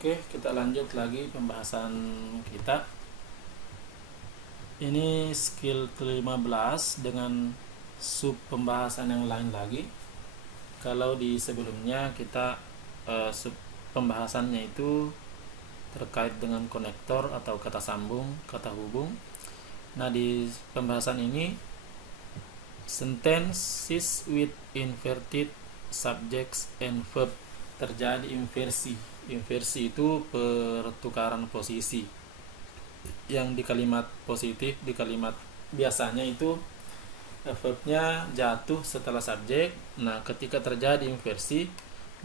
Oke, kita lanjut lagi pembahasan kita. Ini skill ke-15 dengan sub pembahasan yang lain lagi. Kalau di sebelumnya kita sub pembahasannya itu terkait dengan konektor atau kata sambung, kata hubung. Nah, di pembahasan ini sentences with inverted subjects and verb, terjadi inversi. Inversi itu pertukaran posisi. Yang di kalimat positif, di kalimat biasanya itu verbnya jatuh setelah subjek. Nah, ketika terjadi inversi,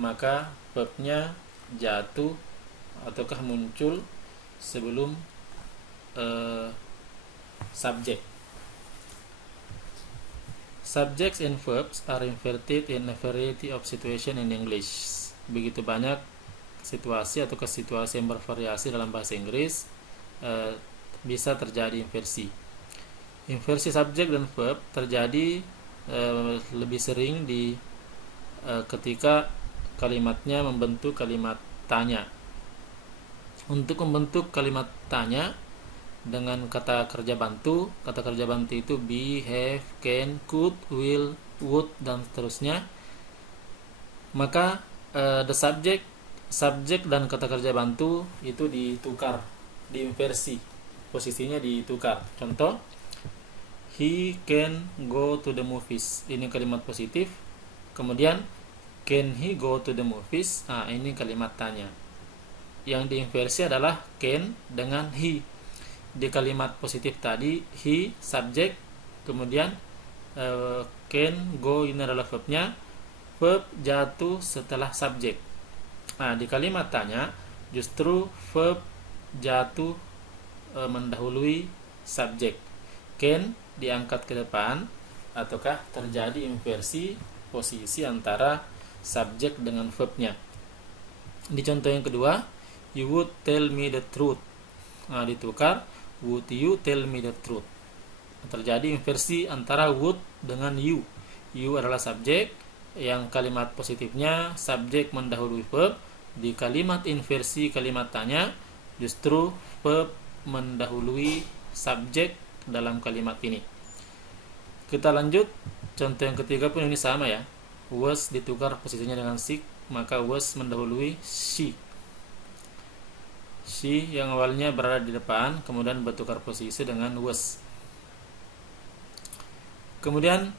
maka verbnya jatuh ataukah muncul sebelum subjek. Subjects and verbs are inverted in a variety of situations in English. Begitu banyak situasi atau situasi yang bervariasi dalam bahasa Inggris bisa terjadi inversi. Inversi subjek dan verb terjadi lebih sering di ketika kalimatnya membentuk kalimat tanya. Untuk membentuk kalimat tanya dengan kata kerja bantu itu be, have, can, could, will, would, dan seterusnya. Maka the subjek dan kata kerja bantu itu ditukar, diinversi, posisinya ditukar. Contoh, he can go to the movies, ini kalimat positif. Kemudian can he go to the movies, ini kalimat tanya. Yang diinversi adalah can dengan he. Di kalimat positif tadi he subjek, kemudian can go ini adalah verbnya, verb jatuh setelah subjek. Nah, di kalimat tanya justru verb jatuh mendahului subjek. Can diangkat ke depan, ataukah terjadi inversi posisi antara subjek dengan verbnya. Di contoh yang kedua, you would tell me the truth. Nah, ditukar, would you tell me the truth. Terjadi inversi antara would dengan you. You adalah subjek, yang kalimat positifnya subjek mendahului verb. Di kalimat inversi kalimat tanya justru verb mendahului subjek dalam kalimat ini. Kita lanjut, contoh yang ketiga pun ini sama ya. Was ditukar posisinya dengan she, maka was mendahului she. She yang awalnya berada di depan kemudian bertukar posisi dengan was. Kemudian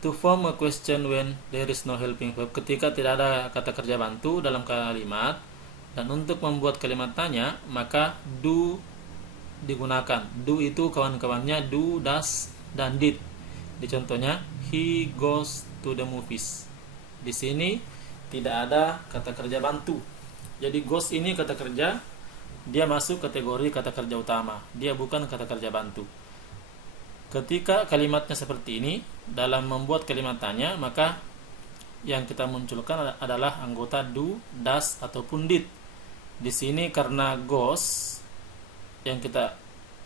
to form a question when there is no helping verb, ketika tidak ada kata kerja bantu dalam kalimat, dan untuk membuat kalimat tanya maka do digunakan. Do itu kawan-kawannya do, does, dan did. Di contohnya he goes to the movies. Di sini tidak ada kata kerja bantu. Jadi goes ini kata kerja, dia masuk kategori kata kerja utama. Dia bukan kata kerja bantu. Ketika kalimatnya seperti ini, dalam membuat kalimat tanya, maka yang kita munculkan adalah anggota do, does, ataupun did. Di sini karena goes yang kita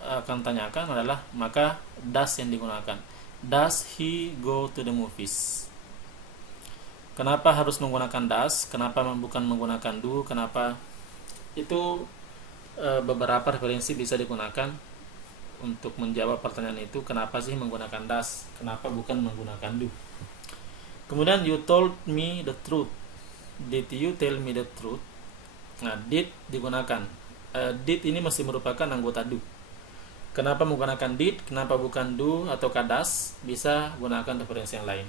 akan tanyakan adalah maka does yang digunakan. Does he go to the movies? Kenapa harus menggunakan does? Kenapa bukan menggunakan do? Kenapa? Itu beberapa referensi bisa digunakan untuk menjawab pertanyaan itu. Kenapa sih menggunakan does? Kenapa bukan menggunakan do? Kemudian you told me the truth. Did you tell me the truth? Nah, did digunakan. Did ini masih merupakan anggota do. Kenapa menggunakan did? Kenapa bukan do atau does? Bisa gunakan referensi yang lain.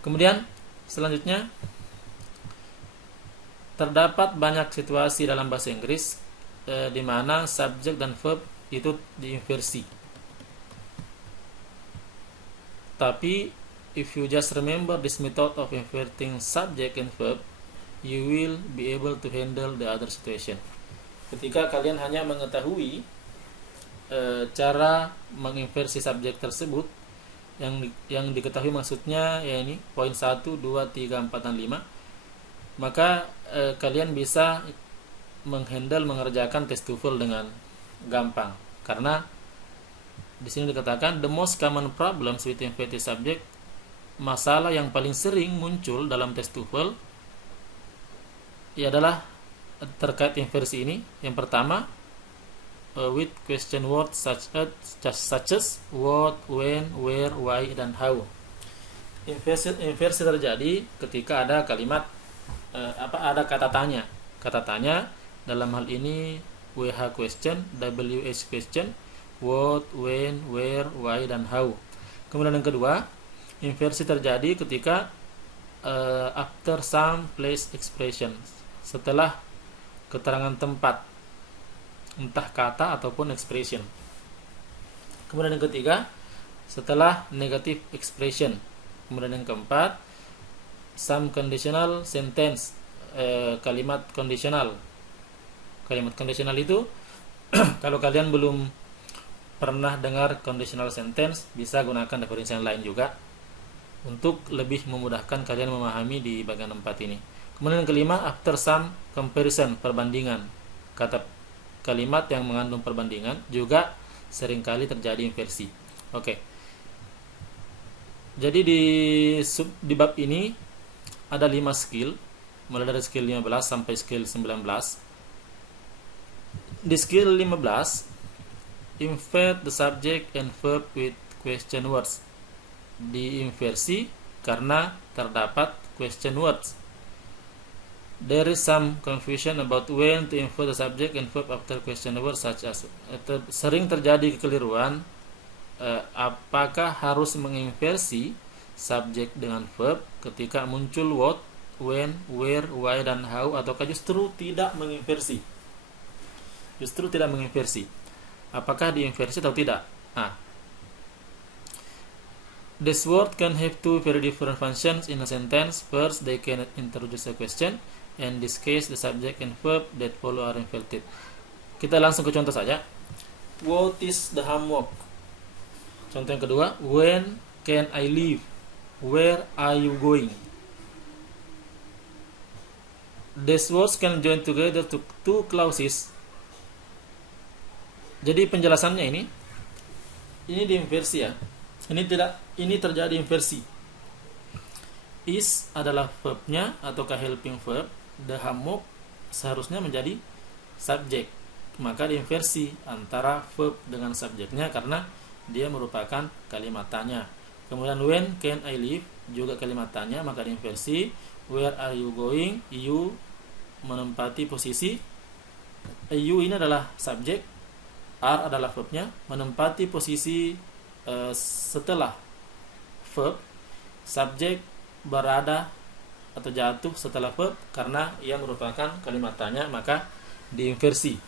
Kemudian selanjutnya, terdapat banyak situasi dalam bahasa Inggris di mana subjek dan verb itu diinversi. Tapi if you just remember this method of inverting subject and verb, you will be able to handle the other situation. Ketika kalian hanya mengetahui cara menginversi subjek tersebut, yang diketahui maksudnya ya ini poin 1, 2, 3, 4, dan 5, maka kalian bisa mengerjakan test TOEFL dengan gampang. Karena di sini dikatakan the most common problems with inverted subject, masalah yang paling sering muncul dalam tes TOEFL adalah terkait inversi ini. Yang pertama, with question words such as what, when, where, why, dan how. Inversi terjadi ketika ada kalimat ada kata tanya. Kata tanya dalam hal ini WH question, WH question, what, when, where, why, dan how. Kemudian yang kedua, inversi terjadi ketika after some place expression, setelah keterangan tempat, entah kata ataupun expression. Kemudian yang ketiga, setelah negative expression. Kemudian yang keempat, some conditional sentence, kalimat kondisional. Kalimat kondisional itu kalau kalian belum pernah dengar conditional sentence, bisa gunakan definisi lain juga untuk lebih memudahkan kalian memahami di bagian 4 ini. Kemudian yang kelima, after some comparison, perbandingan. Kata kalimat yang mengandung perbandingan juga seringkali terjadi inversi. Oke. Jadi di bab ini ada 5 skill, mulai dari skill 15 sampai skill 19. Di skill 15, invert the subject and verb with question words. Diinversi karena terdapat question words. There is some confusion about when to invert the subject and verb after question words such as. Sering terjadi kekeliruan apakah harus menginversi subjek dengan verb ketika muncul what, when, where, why, dan how, ataukah justru tidak menginversi. Apakah diinversi atau tidak? This word can have two very different functions in a sentence. First, they can introduce a question. In this case, the subject and verb that follow are inverted. Kita langsung ke contoh saja. What is the homework? Contoh yang kedua, when can I leave? Where are you going? These words can join together to two clauses. Jadi penjelasannya ini diinversi ya. Ini terjadi inversi. Is adalah verbnya ataukah helping verb. The homework seharusnya menjadi subjek. Maka diinversi antara verb dengan subjeknya karena dia merupakan kalimat tanya. Kemudian when can I leave juga kalimat tanya, maka diinversi. Where are you going? You menempati posisi. You ini adalah subjek, are adalah verbnya, menempati posisi setelah verb. Subjek berada atau jatuh setelah verb karena ia merupakan kalimat tanya, maka diinversi.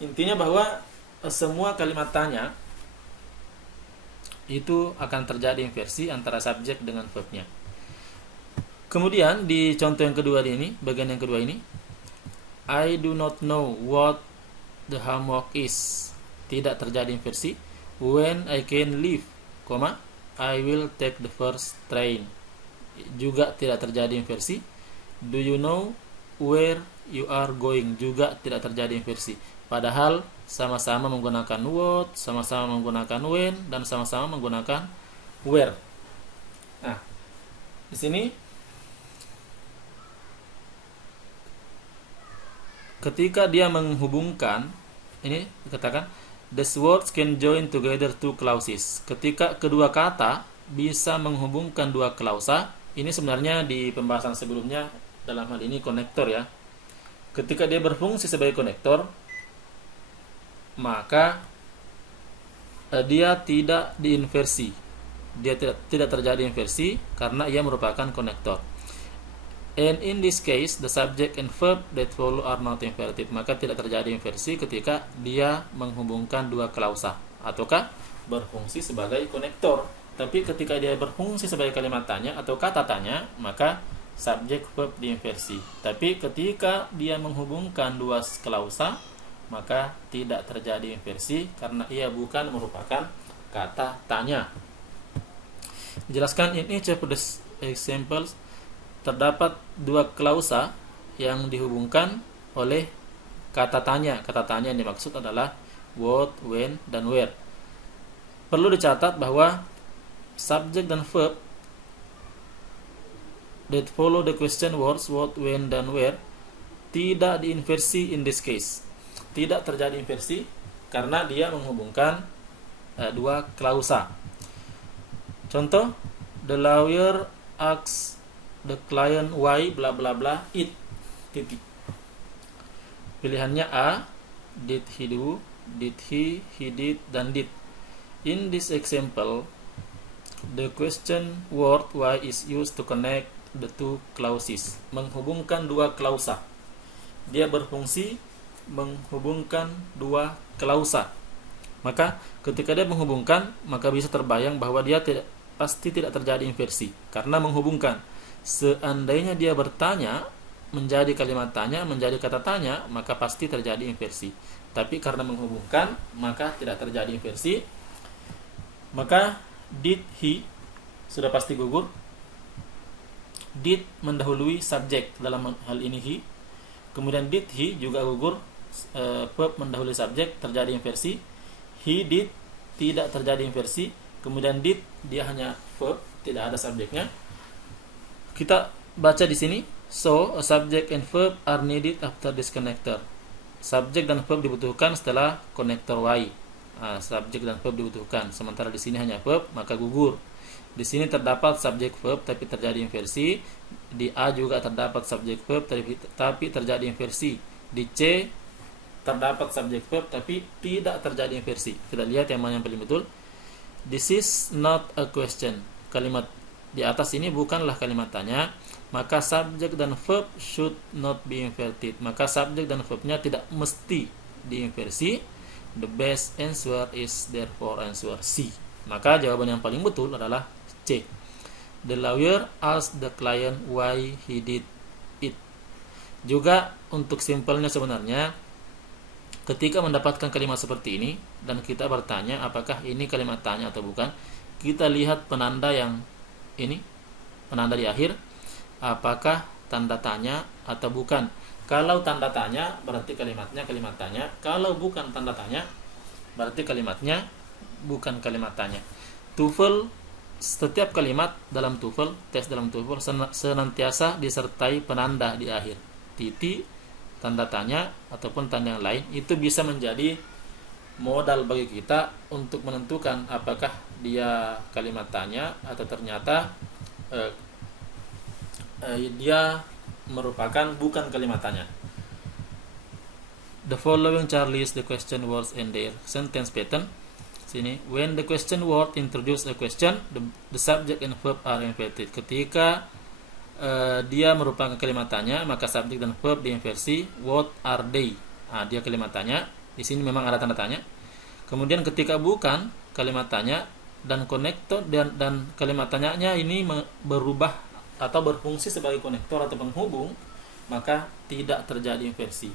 Intinya bahwa semua kalimat tanya itu akan terjadi inversi antara subjek dengan verbnya. Kemudian di contoh yang kedua ini, bagian yang kedua ini, I do not know what the homework is. Tidak terjadi inversi. When I can leave, I will take the first train. Juga tidak terjadi inversi. Do you know where you are going? Juga tidak terjadi inversi. Padahal sama-sama menggunakan what, sama-sama menggunakan when, dan sama-sama menggunakan where. Nah, di sini ketika dia menghubungkan, ini dikatakan these words can join together two clauses. Ketika kedua kata bisa menghubungkan dua klausa, ini sebenarnya di pembahasan sebelumnya dalam hal ini konektor ya. Ketika dia berfungsi sebagai konektor, maka dia tidak diinversi. Dia tidak terjadi inversi karena ia merupakan konektor. And in this case, the subject and verb that follow are not inverted. Maka tidak terjadi inversi ketika dia menghubungkan dua klausa ataukah berfungsi sebagai konektor. Tapi ketika dia berfungsi sebagai kalimat tanya atau kata tanya, maka subjek verb diinversi. Tapi ketika dia menghubungkan dua klausa, maka tidak terjadi inversi karena ia bukan merupakan kata tanya. Jelaskan in each of the examples terdapat dua klausa yang dihubungkan oleh kata tanya. Kata tanya yang dimaksud adalah what, when, dan where. Perlu dicatat bahwa subjek dan verb that follow the question words what, when, dan where tidak diinversi in this case. Tidak terjadi inversi karena dia menghubungkan dua klausa. Contoh, the lawyer asks the client why bla bla bla it titik. Pilihannya A, did he do, did he did, dan did. In this example, the question word why is used to connect the two clauses. Menghubungkan dua klausa. Dia berfungsi menghubungkan dua klausa. Maka ketika dia menghubungkan, maka bisa terbayang bahwa dia pasti tidak terjadi inversi karena menghubungkan. Seandainya dia bertanya menjadi kalimat tanya, menjadi kata tanya, maka pasti terjadi inversi. Tapi karena menghubungkan, maka tidak terjadi inversi. Maka did he sudah pasti gugur. Did mendahului subjek, dalam hal ini he. Kemudian did he juga gugur, verb mendahului subjek, terjadi inversi. He did tidak terjadi inversi. Kemudian did dia hanya verb, tidak ada subjeknya. Kita baca di sini, so a subject and verb are needed after this connector. Subjek dan verb dibutuhkan setelah konektor y. Subjek dan verb dibutuhkan. Sementara di sini hanya verb, maka gugur. Di sini terdapat subjek verb tapi terjadi inversi. Di A juga terdapat subjek verb tapi terjadi inversi. Di C terdapat subjek verb tapi tidak terjadi inversi. Kita lihat yang mana yang paling betul. This is not a question. Kalimat di atas ini bukanlah kalimat tanya, maka subjek dan verb should not be inverted. Maka subjek dan verbnya tidak mesti diinversi. The best answer is therefore answer C. Maka jawaban yang paling betul adalah C. The lawyer asked the client why he did it. Juga untuk simpelnya sebenarnya, ketika mendapatkan kalimat seperti ini dan kita bertanya apakah ini kalimat tanya atau bukan, kita lihat penanda yang ini, penanda di akhir, apakah tanda tanya atau bukan. Kalau tanda tanya berarti kalimatnya kalimat tanya. Kalau bukan tanda tanya berarti kalimatnya bukan kalimat tanya. TOEFL, setiap kalimat dalam TOEFL, tes dalam TOEFL senantiasa disertai penanda di akhir, titik, tanda tanya ataupun tanda yang lain. Itu bisa menjadi modal bagi kita untuk menentukan apakah dia kalimat tanya atau ternyata dia merupakan bukan kalimat tanya. The following chart lists the question words and their sentence pattern. Sini, when the question word introduce a question, the subject and verb are inverted. Ketika dia merupakan kalimat tanya, maka subjek dan verb diinversi. What are they? Dia kalimat tanya. Di sini memang ada tanda tanya. Kemudian ketika bukan kalimat tanya dan konektor dan kalimat tanyanya ini berubah atau berfungsi sebagai konektor atau penghubung, maka tidak terjadi inversi.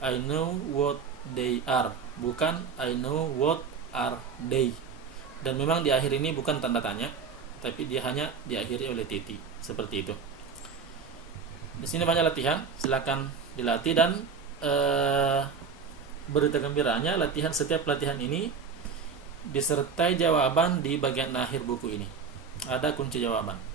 I know what they are, bukan I know what are they. Dan memang di akhir ini bukan tanda tanya, tapi dia hanya diakhiri oleh titik. Seperti itu. Di sini banyak latihan, silakan dilatih dan berita gembiranya setiap latihan ini disertai jawaban di bagian akhir buku ini. Ada kunci jawaban.